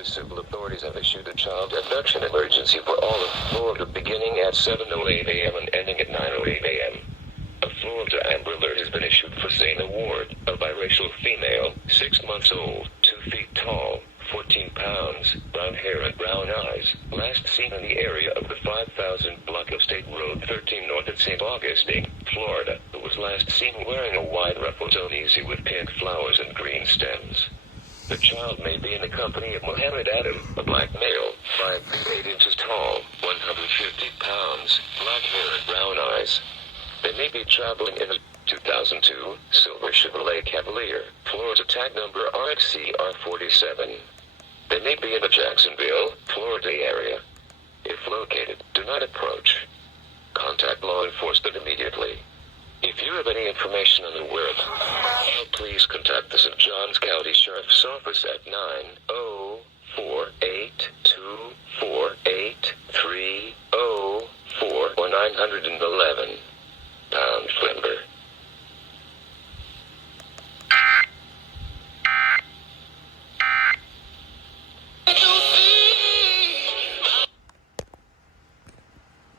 The civil authorities have issued a child abduction emergency for all of Florida beginning at 7:08 a.m. and ending at 9:08 a.m. A Florida Amber Alert has been issued for Zane Ward, a biracial female, 6 months old, 2 feet tall, 14 pounds, brown hair and brown eyes, last seen in the area of the 5000 block of State Road 13 north at St. Augustine, Florida, who was last seen wearing a wide ruffled onesie with pink flowers and green stems. The child may be in the company of Mohammed Adam, a black male, 5 feet 8 inches tall, 150 pounds, black hair and brown eyes. They may be traveling in a 2002 silver Chevrolet Cavalier, Florida tag number RXCR47. They may be in the Jacksonville, Florida area. If located, do not approach. Contact law enforcement immediately. If you have any information on the whereabouts, please contact the St. Johns County Sheriff's Office at 904-824-8304 or 911.